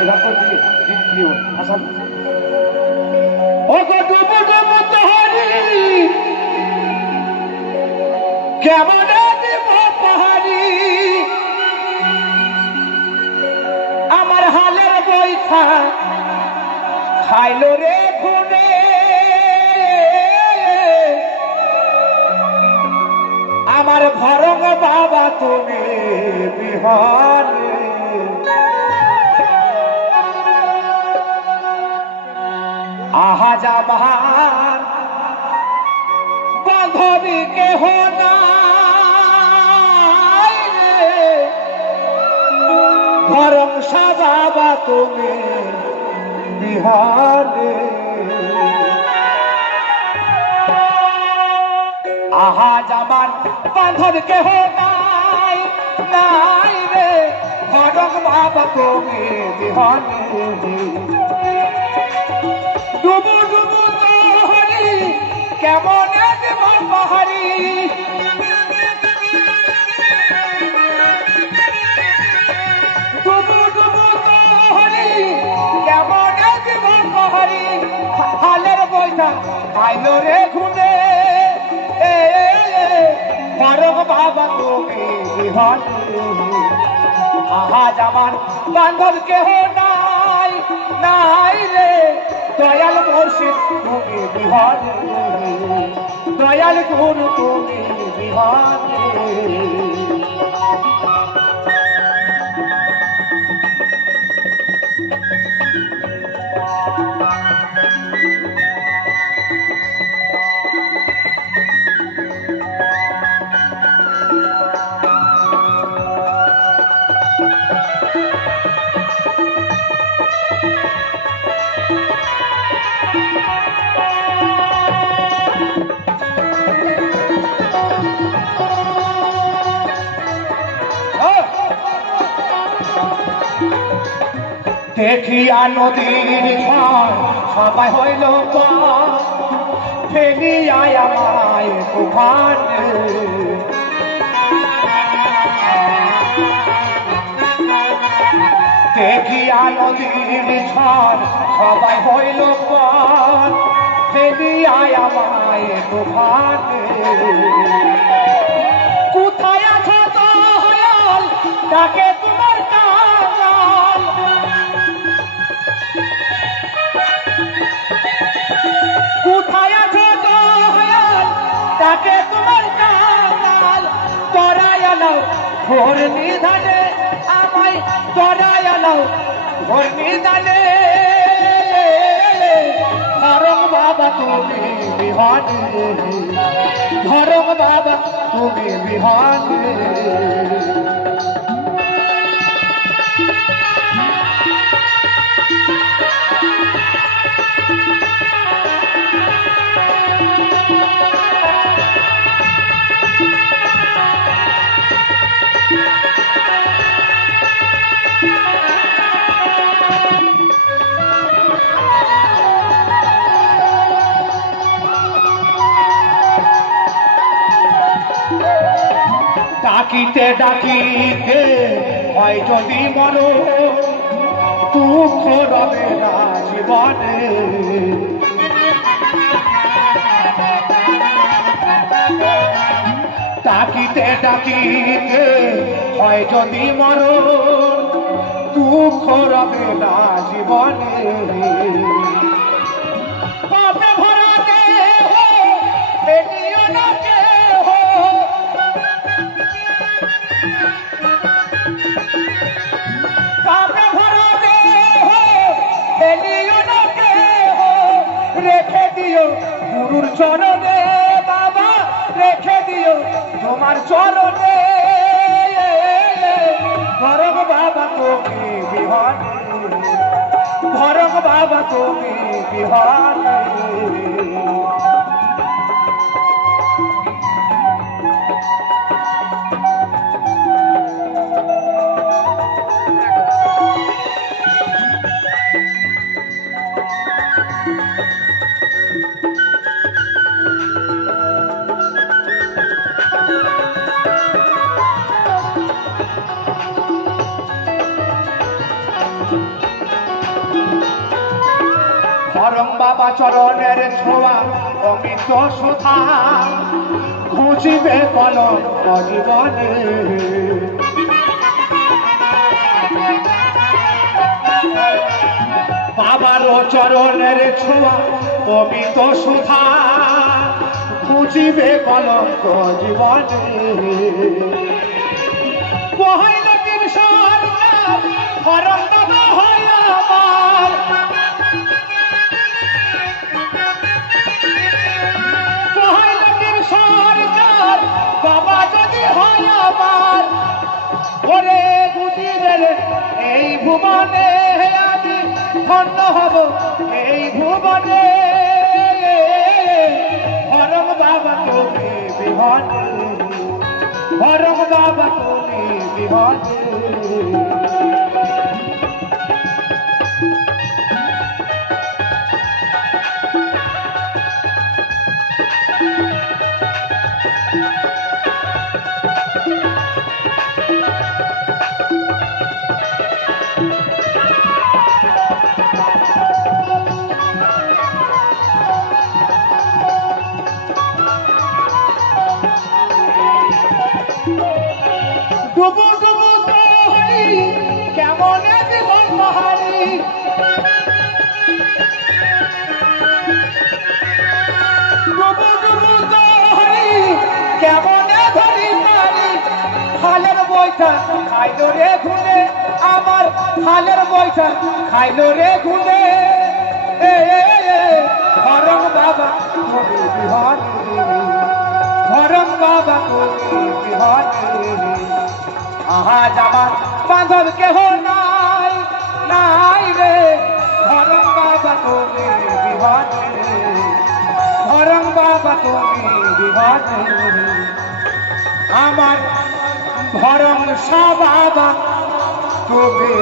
ভাগ করে দিয়ে দিও আসাম ও গো ডুবু ডুবু তোহারি কেমন দেব পাহাড়ি আমার হালের বৈঠা খাইলো রে খুনে আমার ভরং বাবা তুমি বিহারে আহা জামান বান্ধবী কেহ নাই রে ভরংসা বাবা তুমি বিহারে আহা জামান বান্ধব কেহ নাই নাই রে ভরং বাবা তুমি বিহারে ডুবু ডুবু তোহারি কেমন দেব পাহাড়ি ডুবু ডুবু তোহারি কেমন দেব পাহাড়ি হালের বইটা খাইলো রে খুনে ফারুক বাবা তুমি বিহারি আহা জামান বান্ধব কেহ নাই নাই রে দয়াল মুর্শিদ তুমি বিহারি দয়াল গুরু তুমি বিহারি দেখিয়া নদীর ঘর সবাই হইল ফেলিয়া আমায় তুফান দেখিয়া নদীর ঝড় সবাই হইল ফেলিয়া আমায় তুফান কোথায় আছো দয়াল ডাকে তোমার কাঙাল কোথায় আছো দয়াল ডাকে তোমার কাঙাল তরায় নাও ঘোর নিধানে আমায় তরায় নাও ঘোর নিধানে ধরম বাবা তুমি বিহারি ধরম বাবা তুমি বিহারি ডাকিতে ডাকিতে হয় যদি মন দুঃখ রবে না জীবনে ডাকিতে ডাকিতে হয় যদি মন দুঃখ রবে না জীবনে পাপে ভরা দেহ বেরিয়ে না কেহ পাপে ভরা দেহ বেরিয়ে না কেহ রেখে দিও গুরুর চরণে বাবা রেখে দিও তোমার চরণে ধরম বাবা তুমি বিহারি ধরম বাবা তুমি বিহারি ধরম বাবা চরণের ছোঁয়া অমিত সুধা ঘুচিবে কলঙ্ক জীবনে বাবার চরণের ছোঁয়া অমিত সুধা ঘুচিবে কলঙ্ক জীবনে পহিলতির সরকার ধরম বাবা হয় আমার পহিলতির সরকার বাবা যদি হয় আমার ওরে বুঝিবে এই ভুবনে আমি ধন্য হব এই ভুবনে ধরম বাবা তুমি বিহনে ধরম বাবা তুমি বিহনে ডুবু ডুবু তোহরি কেমন জীবন বাহারি ডুবু ডুবু তোহরি কেমন ধরি পারি খালের বইটা খাইলো রে ঘুরে আমার খালের বইটা খাইলো রে ঘুরে ধরম বাবা তুমি বিহনে ধরম বাবা তুমি বিহনে আজ আমার বাঁধব কেহ নাই নাই রে ধরম বাবা তুমি বিহনে ধরম বাবা তুমি বিহনে আমার ধরম সা বাবা তুমি